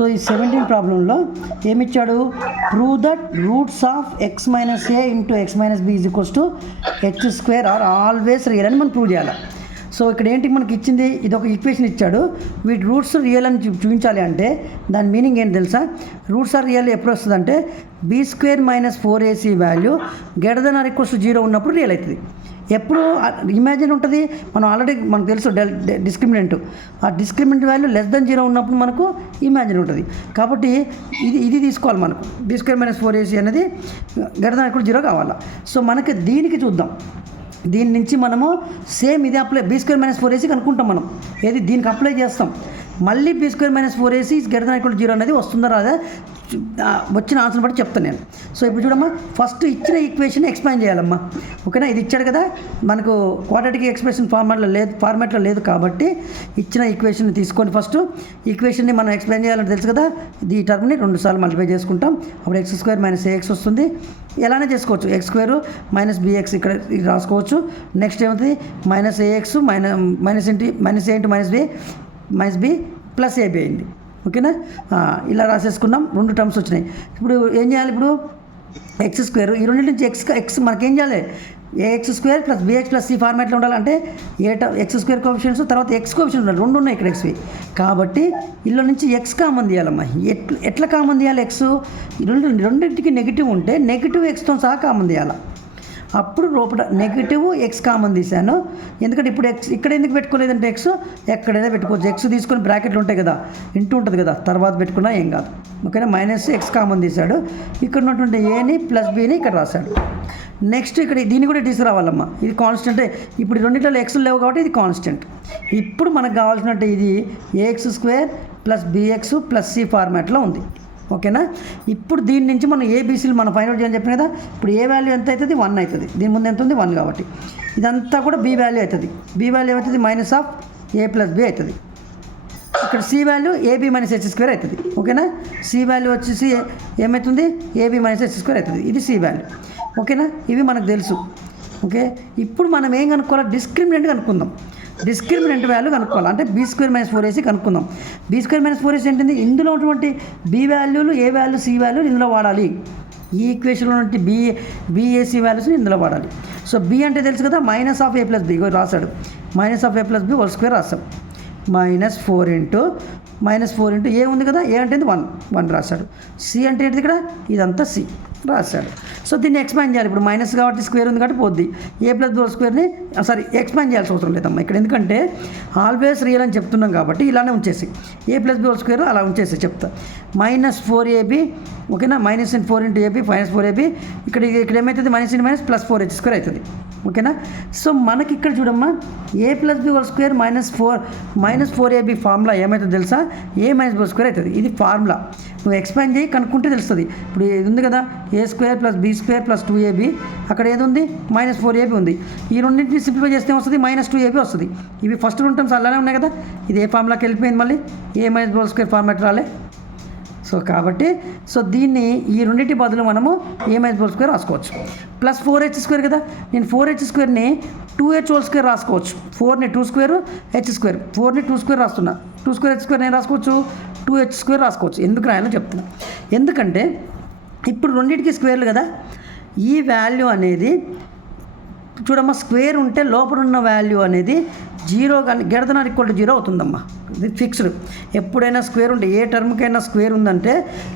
So ఈ 17 ప్రాబ్లంలో ఏమిచ్చాడు, prove that roots of x minus a into x minus b is equals to h square are always real అని మనం prove చేయాలి. So ఇక్కడ ఏంటి మనకి ఇచ్చింది, ఇది ఒక ఈక్వేషన్ ఇచ్చాడు, వీటి రూట్స్ రియల్ అని చూపించాలి అంటే దాని మీనింగ్ ఏంటి తెలుసా, రూట్స్ ఆర్ రియల్ ఎప్పుడు వస్తుంది అంటే B square minus 4ac value greater than or equals to 0 ఉన్నప్పుడు రియల్ అవుతుంది. ఎప్పుడు ఇమాజిన్ ఉంటుంది, మనం ఆల్రెడీ మనకు తెలుసు డిస్క్రిమినెంట్, ఆ డిస్క్రిమినెంట్ వాల్యూ లెస్ దెన్ 0 ఉన్నప్పుడు మనకు ఇమాజిన్ ఉంటుంది. కాబట్టి ఇది తీసుకోవాలి మనకు, బీ స్క్వేర్ మైనస్ 4ac అనేది గ్రేటర్ దెన్ ఆర్ ఈక్వల్ 0 కావాలా. సో మనకి దీనికి చూద్దాం, దీని నుంచి మనము సేమ్ ఇది apply B square minus 4ac కనుక్కుంటాం మనం, ఏది దీనికి అప్లై చేస్తాం. మళ్ళీ B square minus 4ac greater than or equal 0 అనేది వస్తుందా రాదా వచ్చిన ఆన్సర్ బట్టి చెప్తాను నేను. సో ఇప్పుడు చూడమ్మా, ఫస్ట్ ఇచ్చిన ఈక్వేషన్ ఎక్స్ప్లెయిన్ చేయాలమ్మా, ఓకేనా. ఇది ఇచ్చాడు కదా మనకు క్వాడ్రాటిక్ ఎక్స్ప్రెషన్ ఫార్మాట్లో లేదు కాబట్టి ఇచ్చిన ఈక్వేషన్ తీసుకొని ఫస్ట్ ఈక్వేషన్ని మనం ఎక్స్ప్లెయిన్ చేయాలంటే తెలుసు కదా, ఈ టర్మ్ని 2 సార్లు మల్టిప్లై చేసుకుంటాం, అప్పుడు x స్క్వేర్ మైనస్ ax వస్తుంది. ఎలానే చేసుకోవచ్చు, x స్క్వేర్ మైనస్ bx ఇక్కడ ఇది రాసుకోవచ్చు. నెక్స్ట్ ఏమవుతుంది, minus ax minus a into minus b plus ab అయింది, ఓకేనా. ఇలా రాసేసుకున్నాం, 2 టర్మ్స్ వచ్చినాయి. ఇప్పుడు ఏం చేయాలి, ఇప్పుడు ఎక్స్ స్క్వేర్ ఈ రెండింటి నుంచి ఎక్స్ మనకేం చేయాలి, ax square plus bx plus c ఫార్మాట్లో ఉండాలంటే ఎక్స్ స్క్వేర్ కోఎఫిషియెంట్స్ తర్వాత ఎక్స్ కోఎఫిషియెంట్ ఉండాలి, 2 ఉన్నాయి ఇక్కడ ఎక్స్వి. కాబట్టి ఇల్లు నుంచి ఎక్స్ కామన్ తీయాలమ్మా. ఎట్లా కామన్ తీయాలి, ఎక్స్ రెండింటికి నెగిటివ్ ఉంటే నెగిటివ్ ఎక్స్తో సహా కామన్ తీయాలి. అప్పుడు లోపల నెగిటివ్ ఎక్స్ కామన్ తీశాను, ఎందుకంటే ఇప్పుడు ఎక్స్ ఇక్కడ ఎందుకు పెట్టుకోలేదంటే ఎక్స్ ఎక్కడైనా పెట్టుకోవచ్చు. ఎక్స్ తీసుకొని బ్రాకెట్లు ఉంటాయి కదా, ఇంటూ ఉంటుంది కదా, తర్వాత పెట్టుకున్నా ఏం కాదు, ఓకేనా. మైనస్ ఎక్స్ కామన్ తీశాడు, ఇక్కడ ఉన్నటువంటి ఏని ప్లస్ బిని ఇక్కడ రాశాడు. నెక్స్ట్ ఇక్కడ దీన్ని కూడా తీసుకురావాలమ్మా, ఇది కాన్స్టెంట్. ఇప్పుడు రెండింటిలో ఎక్స్ లేవు కాబట్టి ఇది కాన్స్టెంట్. ఇప్పుడు మనకు కావాల్సినట్టు ఇది ax square plus bx plus c ఫార్మాట్లో ఉంది, ఓకేనా. ఇప్పుడు దీని నుంచి మనం ఏబీసీలు మనం ఫైండ్ అవుట్ చేయని చెప్పిన కదా. ఇప్పుడు ఏ వాల్యూ ఎంత అవుతుంది, 1 అవుతుంది, దీని ముందు ఎంత ఉంది 1 కాబట్టి ఇదంతా కూడా బి వాల్యూ అవుతుంది. బి వాల్యూ ఏమవుతుంది, minus of A plus B అవుతుంది. ఇక్కడ C value AB minus H square అవుతుంది, ఓకేనా. సి వాల్యూ వచ్చేసి ఏమవుతుంది, ఏబీ మైనస్ హెచ్ స్క్వేర్ అవుతుంది, ఇది సి వాల్యూ, ఓకేనా. ఇవి మనకు తెలుసు, ఓకే. ఇప్పుడు మనం ఏం కనుక్కోవాలి, డిస్క్రిమినెంట్ కనుక్కుందాం. డిస్క్రిమినెంట్ వాల్యూ కనుక్కోవాలి అంటే బీ స్క్వేర్ మైనస్ 4ac కనుక్కుందాం. బీ స్క్వేర్ మైనస్ 4ac ఏంటిది, ఇందులో ఉన్నటువంటి బి వాల్యూలు ఏ వాల్యూ సి వాల్యూలు ఇందులో వాడాలి. ఈ ఈక్వేషన్లో ఉన్నటువంటి బీఏసీ వాల్యూస్ని ఇందులో వాడాలి. సో బి అంటే తెలుసు కదా, minus of A plus b రాశాడు, minus of A plus b whole square రాస్తాం. -4 ఇంటూ ఏ ఉంది కదా, ఏ అంటే 1 రాశాడు. సి అంటే ఏంటిది, ఇక్కడ ఇదంతా సి రాశాడు. సో దీన్ని ఎక్స్పాండ్ చేయాలి. ఇప్పుడు మైనస్ కాబట్టి స్క్వేర్ ఉంది కాబట్టి పోద్ది, ఏ ప్లస్ హోల్ స్క్వేర్ని ఎక్స్పాండ్ చేయాల్సిన అవసరం లేదమ్మా ఇక్కడ, ఎందుకంటే ఆల్వేస్ రియల్ అని చెప్తున్నాం కాబట్టి ఇలానే ఉంచేసి ఏ ప్లస్ బి హోల్ స్క్వేర్ అలా ఉంచేసి చెప్తా. -4ab, ఓకేనా. -4 ఇంటూ ఏబీ -4ab, ఇక్కడ ఏమవుతుంది, మైనస్ ప్లస్ 4h స్క్వేర్ అవుతుంది, ఓకేనా. సో మనకి ఇక్కడ చూడమ్మా, a plus b whole square -4ab formula ఏమవుతుంది తెలుసా, a minus b whole square అవుతుంది. ఇది ఫార్ములా, నువ్వు ఎక్స్పాండ్ చేయి కనుక్కుంటే తెలుస్తుంది. ఇప్పుడు ఇది ఉంది కదా, a square plus b square plus 2ab, అక్కడ ఏది ఉంది -4ab ఉంది. ఈ రెండింటిని సింప్లిఫై చేస్తే వస్తుంది -2ab వస్తుంది. ఇవి ఫస్ట్ 2 టర్మ్స్ అలానే ఉన్నాయి కదా, ఇది ఏ ఫార్ములాకి వెళ్ళిపోయింది, మళ్ళీ a minus b whole square format రాలే. సో కాబట్టి దీన్ని ఈ రెండింటి బదులు మనము a minus b whole square రాసుకోవచ్చు. ప్లస్ 4h స్క్వేర్ కదా, నేను 4h స్క్వేర్ని 2h హోల్ స్క్వేర్ రాసుకోవచ్చు. 4ని 2 స్క్వేర్ h స్క్వేర్, 4ని 2 స్క్వేర్ రాస్తున్నా, 2 స్క్వేర్ h స్క్వేర్ నేను రాసుకోవచ్చు, 2h స్క్వేర్ రాసుకోవచ్చు. ఎందుకు రాయాలో చెప్తున్నా, ఎందుకంటే ఇప్పుడు రెండింటికి స్క్వేర్లు కదా, ఈ వాల్యూ అనేది చూడమ్మా, స్క్వేర్ ఉంటే లోపల ఉన్న వాల్యూ అనేది 0 కానీ greater than or equal to 0 అవుతుందమ్మా. ఇది ఫిక్స్డ్. ఎప్పుడైనా స్క్వేర్ ఉంటే ఏ టర్మ్కైనా స్క్వేర్ ఉందంటే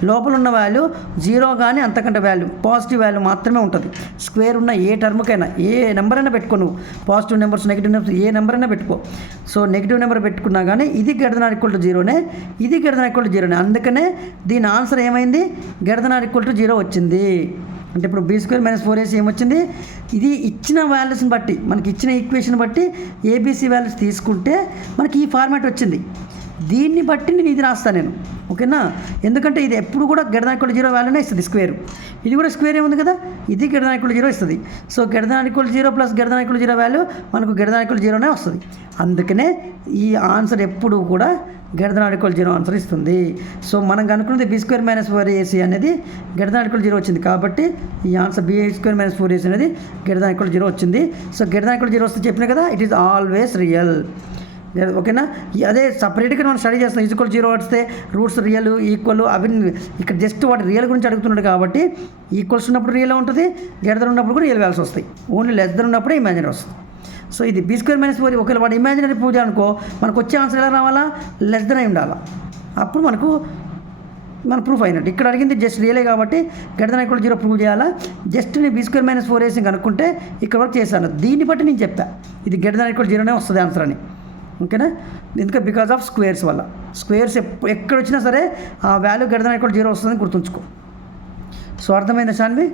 లోపల ఉన్న వాల్యూ 0 కానీ అంతకంటే వాల్యూ పాజిటివ్ వాల్యూ మాత్రమే ఉంటుంది. స్క్వేర్ ఉన్న ఏ టర్మ్కైనా ఏ నెంబర్ అయినా పెట్టుకో, నువ్వు పాజిటివ్ నెంబర్స్ నెగిటివ్ నెంబర్స్ ఏ నెంబర్ అయినా పెట్టుకో. సో నెగిటివ్ నెంబర్ పెట్టుకున్నా కానీ ఇది greater than or equal to 0నే, ఇది greater than or equal to 0నే. అందుకనే దీని ఆన్సర్ ఏమైంది, greater than or equal to 0 వచ్చింది. అంటే ఇప్పుడు బీ స్క్వేర్ మైనస్ 4ac ఏమొచ్చింది, ఇది ఇచ్చిన వాల్యూస్ని బట్టి మనకి ఇచ్చిన ఈక్వేషన్ బట్టి ఏబీసీ వాల్యూస్ తీసుకుంటే మనకి ఈ ఫార్మాట్ వచ్చింది. దీన్ని బట్టి నేను ఇది రాస్తాను నేను, ఓకేనా. ఎందుకంటే ఇది ఎప్పుడు కూడా గ్రేటర్ దెన్ ఈక్వల్ టు 0 వాల్యూనే ఇస్తుంది స్క్వేర్. ఇది కూడా స్క్వేర్ ఏముంది కదా, ఇది గ్రేటర్ దెన్ ఈక్వల్ టు 0 ఇస్తుంది. So greater than equal to 0 plus greater than equal to 0 value మనకు గ్రేటర్ దెన్ ఈక్వల్ టు 0నే వస్తుంది. అందుకనే ఈ ఆన్సర్ ఎప్పుడు కూడా greater than or equal 0 answer ఇస్తుంది. సో మనం కనుక్కున్నది బీ స్క్వేర్ మైనస్ 4ac అనేది గ్రేటర్ దెన్ ఆర్ ఈక్వల్ 0 వచ్చింది కాబట్టి ఈ answer be square minus 4ac అనేది గ్రేటర్ దెన్ ఆర్ ఈక్వల్ 0 వచ్చింది. So greater than or equal 0 వస్తే చెప్పినా కదా, ఇట్ ఈస్ ఆల్వేస్ రియల్. ఓకేనా. అదే సపరేట్గా మనం స్టడీ చేస్తాం ఈక్వల్ 0 వస్తే రూట్స్ రియల్ ఈక్వల్ అవి ఇక్కడ జస్ట్ వాటి రియల్ గురించి అడుగుతున్నాడు కాబట్టి ఈక్వల్స్ ఉన్నప్పుడు రియల్ ఉంటుంది, గ్రేటర్ ఉన్నప్పుడు కూడా రియల్ వాల్యూస్ వస్తాయి, ఓన్లీ లెస్ దెన్ ఉన్నప్పుడే ఇమాజినరీ వస్తుంది. సో ఇది b²-4 ఒకవేళ వాడు ఇమాజినరీ ప్రూవ్ చేయాలనుకో మనకు వచ్చే ఆన్సర్ ఎలా రావాలా, లెస్ దెన్ అయి ఉండాలా, అప్పుడు మన ప్రూఫ్ అయినట్టు. ఇక్కడ అడిగింది జస్ట్ రియలే కాబట్టి >0 ప్రూవ్ చేయాలా. జస్ట్ నేను b²-4 వేసి కనుక్కుంటే ఇక్కడ వరకు చేశాను, దీన్ని బట్టి నేను చెప్పా ఇది >0 వస్తుంది ఆన్సర్ అని. ఓకేనా, ఎందుకంటే బికాస్ ఆఫ్ స్క్వేర్స్ వల్ల. స్క్వేర్స్ ఎక్కడ వచ్చినా సరే ఆ వాల్యూ >0 వస్తుందని గుర్తుంచుకో. సో అర్థమైందా శాన్వి?